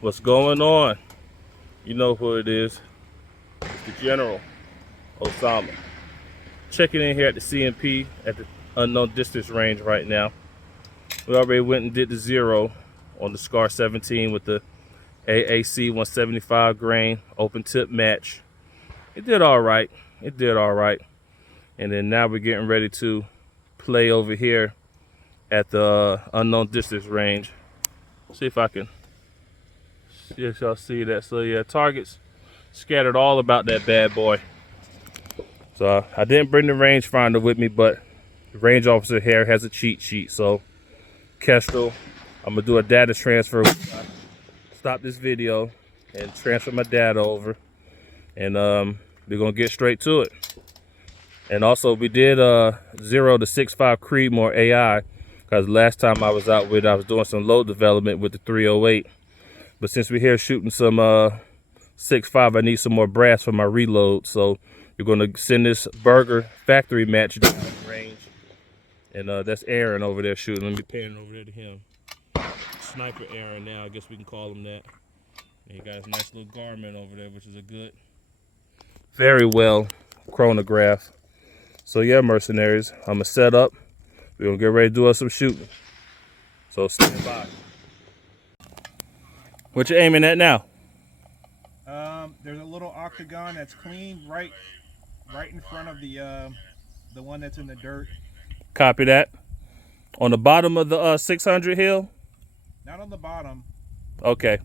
What's going on? You know who it is. It's the General Osama. Checking in here at the CMP at the unknown distance range right now. We already went and did the 0 on the SCAR 17 with the AAC 175 grain open tip match. It did all right. And then now we're getting ready to play over here at the unknown distance range. See if I can see if y'all see that. So yeah, targets scattered all about that bad boy. So I didn't bring the rangefinder with me, but the range officer here has a cheat sheet. So Kestrel, I'm gonna do a data transfer. Stop this video and transfer my data over, and we're gonna get straight to it. And also we did 0 to 6.5 Creedmoor AI, because last time I was out with, I was doing some load development with the 308. But since we're here shooting some 6.5, I need some more brass for my reload. So we're gonna send this Burger factory match down range. And that's Aaron over there shooting. Let me pan over there to him. Sniper Aaron now, I guess we can call him that. And he got his nice little Garmin over there, which is a good, very well chronograph. So yeah, mercenaries, I'm gonna set up. We're gonna get ready to do us some shooting. So stand by. What you aiming at now? There's a little octagon that's clean right in front of the one that's in the dirt. Copy that. On the bottom of the 600 hill? Not on the bottom. Okay.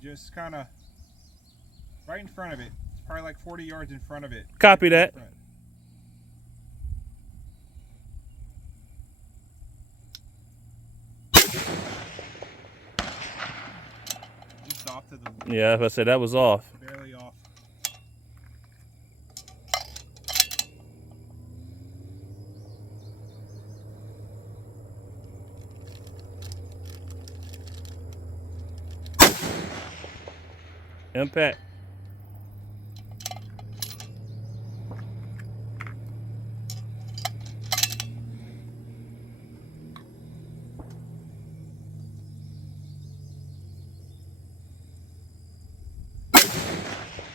Just kind of right in front of it. It's probably like 40 yards in front of it. Copy that. Just off to the. Yeah, if I said that was off. Barely off. Impact.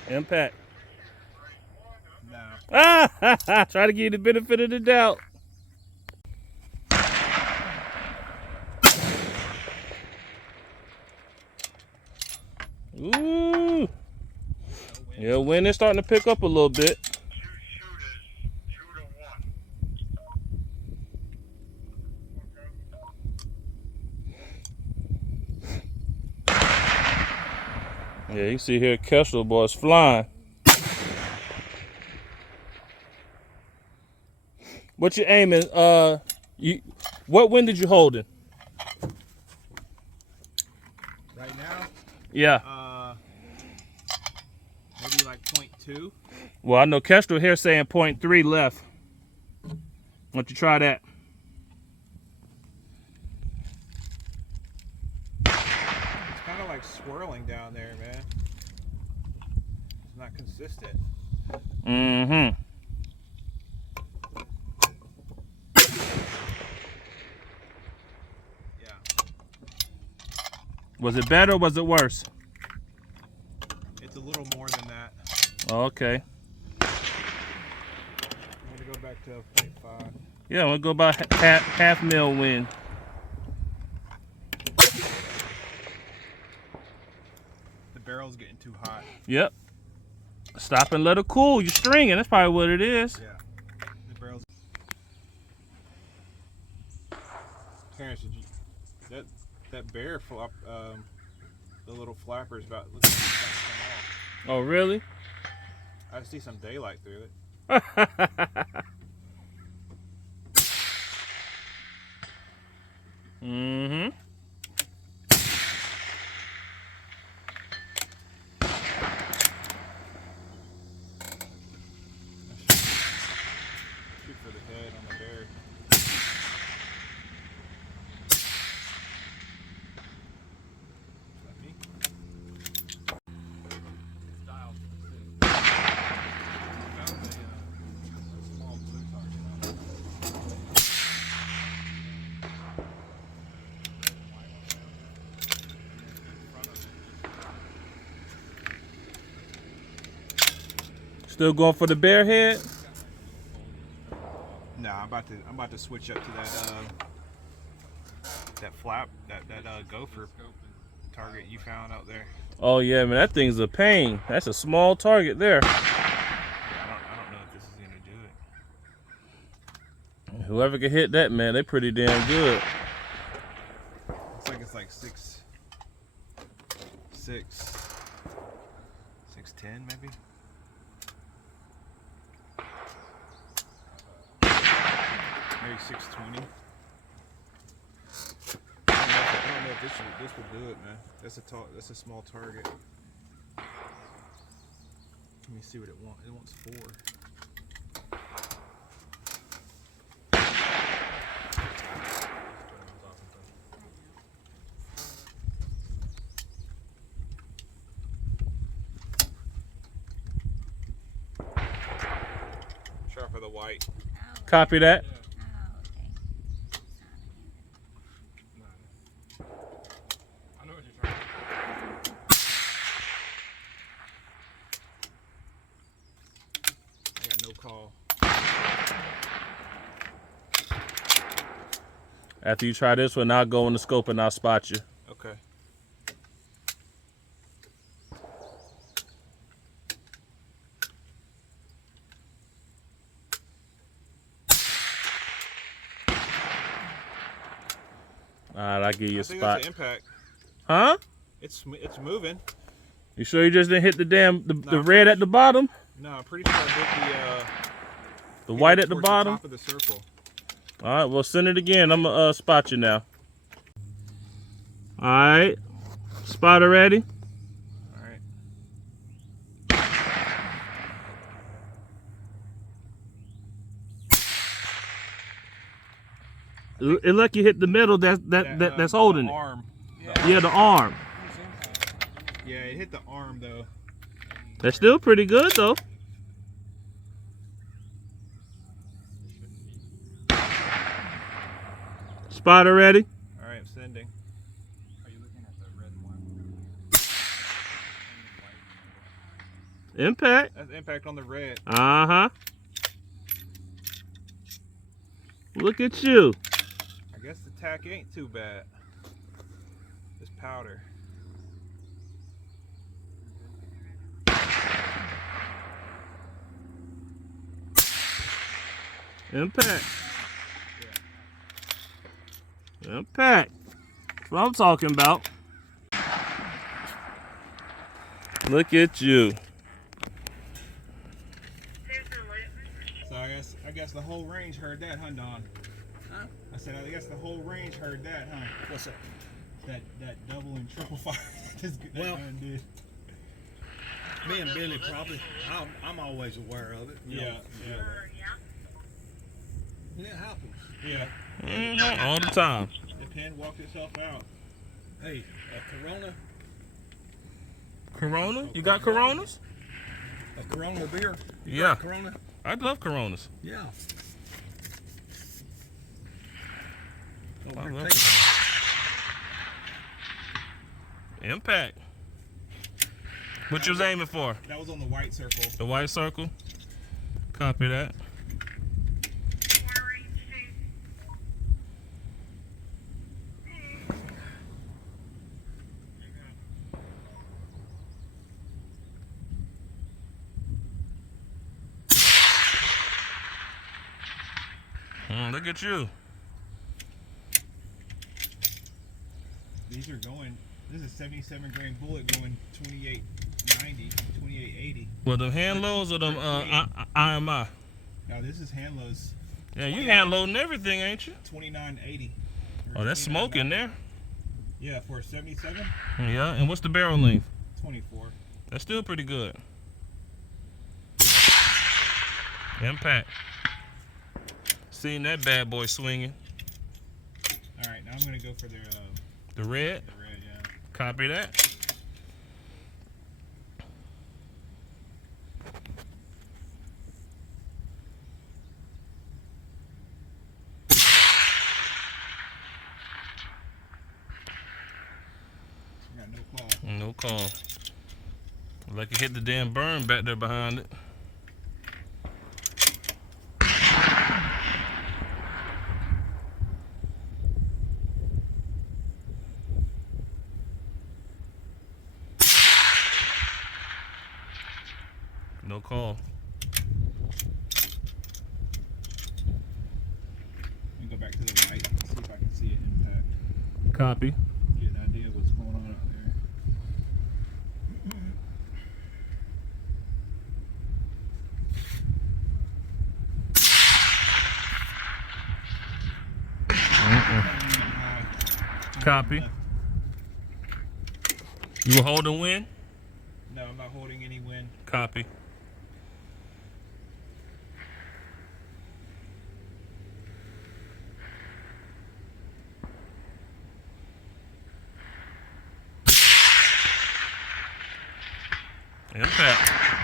Impact. No. Ah! Try to give you the benefit of the doubt. Ooh. Yeah, wind is starting to pick up a little bit. Yeah, you see here Kestrel boys flying. What you aiming? What wind did you hold in? Right now? Yeah. Maybe like 0.2. Well, I know Kestrel here saying 0.3 left. Why don't you try that? It's kind of like swirling down there, man. It's not consistent. Mm-hmm. Yeah. Was it better or was it worse? It's a little more than that. Okay. I'm gonna go back to 0.5. Yeah, we'll go by half mil wind. The barrel's getting too hot. Yep. Stop and let it cool. You're stringing. That's probably what it is. Yeah. The barrel's. Terrence, that bear flop, the little flapper's about looks like it's about to come off. Oh, really? I see some daylight through it. Mm-hmm. Shoot for the head on the bear. Is that me? Found a small blue target on it. Still going for the bear head? Nah, I'm about to switch up to that flap, that gopher target you found out there. Oh yeah, man, that thing's a pain. That's a small target there. I don't know if this is gonna do it. Whoever can hit that, man, they pretty damn good. Looks like it's like 6'10" maybe. Maybe 6'20". I don't know if this will do it, man. That's a small target. Let me see what it wants. It wants 4. Try for the white. Copy that. I know what you're trying to do. I got no call. After you try this one, I'll go in the scope and I'll spot you. Okay. Alright, I'll give you a I think spot. that's an impact. Huh? It's moving. You sure you just didn't hit the the red at the bottom? No, I'm pretty sure I hit The white at the towards bottom? top of the circle. Alright, well send it again. I'm gonna spot you now. Alright. Spotter ready? All right. It like you hit the middle that's holding the it. arm. Yeah, the arm. Yeah, it hit the arm though. That's still pretty good though. Spotter ready? All right, I'm sending. Are you looking at the red one? Impact. That's impact on the red. Uh-huh. Look at you. I guess the tack ain't too bad. This powder. Impact. Impact. That's what I'm talking about. Look at you. So I guess the whole range heard that, huh, Don? Huh? I said I guess the whole range heard that, huh? What's that? That double and triple fire. That Well, gun did. Me and Billy probably. I'm always aware of it. Yeah. And it happens. Yeah. All the time. The pen walked itself out. Hey, a Corona, Corona? You got Coronas? a Corona beer. You Yeah. got Corona. I love Coronas. Yeah. Oh, I we're love taking- Impact. What you was aiming for? That was on the white circle. The white circle? Copy that. Look at you. These are going. This is a 77 grain bullet going 2890, 2880. Well, them hand loads or them IMI? Now this is hand loads. Yeah, you hand loading everything, ain't you? 2980. Oh, that's smoke in there. Yeah, for a 77, Yeah, and what's the barrel length? 24. That's still pretty good. Impact. Seen that bad boy swinging. All right, now I'm gonna go for the red. The red. Yeah. Copy that. I got no call. No call. Like it hit the damn burn back there behind it. No call. Let me go back to the right and see if I can see an impact. Copy. Get an idea of what's going on out there. Copy. You were holding wind? No, I'm not holding any wind. Copy. Impact.